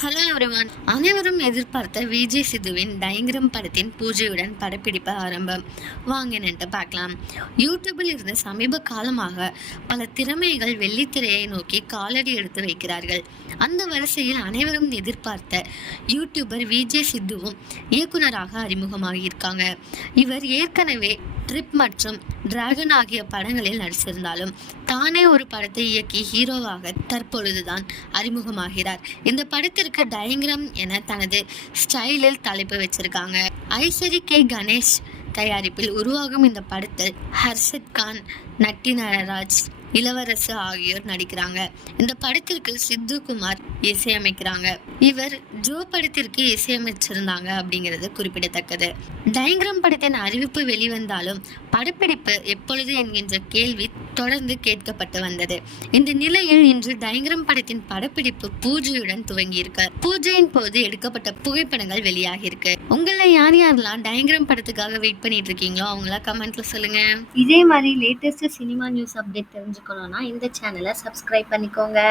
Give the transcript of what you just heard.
Hello everyone அனைவரும் எதிர்பார்த்த விஜய் சிதுவின் டயங்கிரம் படத்தின் பூஜையுடன் படப்பிடிப்பு ஆரம்பம். வாங்க நின்று பார்க்கலாம். யூடியூபில் இருந்து சமீப காலமாக பல திறமைகள் வெள்ளித்திரையை நோக்கி காலடி எடுத்து வைக்கிறார்கள். அந்த வரிசையில் அனைவரும் எதிர்பார்த்த யூடியூபர் விஜய் சித்துவும் இயக்குனராக அறிமுகமாகியிருக்காங்க. இவர் ஏற்கனவே ட்ரிப் மற்றும் டிராகன் ஆகிய படங்களில் நடிச்சிருந்தாலும் தானே ஒரு படத்தை இயக்கி ஹீரோவாக தற்பொழுதுதான் அறிமுகமாகிறார். இந்த படத்திற்கு டயங்கிரம் என தனது ஸ்டைலில் தலைப்பு வச்சிருக்காங்க. ஐஸ்வரி கே கணேஷ் தயாரிப்பில் உருவாகும் இந்த படத்தில் ஹர்ஷத் கான் நட்டி நடராஜ் இளவரசு ஆகியோர் நடிக்கிறாங்க. இந்த படத்திற்கு சித்து குமார் இசையமைக்கிறாங்க. இவர் ஜோ படத்திற்கு இசையமைச்சிருந்தாங்க அப்படிங்கிறது குறிப்பிடத்தக்கது. டைங்கிரம் படத்தின் அறிவிப்பு வெளிவந்தாலும் படப்பிடிப்பு எப்பொழுது என்கின்ற கேள்வி தொடர்ந்து கேட்கப்பட்டு வந்தது. இந்த நிலையில் இன்று டைங்கிரம் படத்தின் படப்பிடிப்பு பூஜையுடன் துவங்கியிருக்கு. பூஜையின் போது எடுக்கப்பட்ட புகைப்படங்கள் வெளியாகியிருக்கு. உங்களை யார் யாரெல்லாம் டைங்கிரம் படத்துக்காக வெயிட் பண்ணிட்டு இருக்கீங்களோ அவங்களா கமெண்ட்ல சொல்லுங்க. இதே மாதிரி லேட்டஸ்ட் சினிமா நியூஸ் அப்டேட் தெரிஞ்சுக்கணும்னா இந்த சேனலை சப்ஸ்கிரைப் பண்ணிக்கோங்க.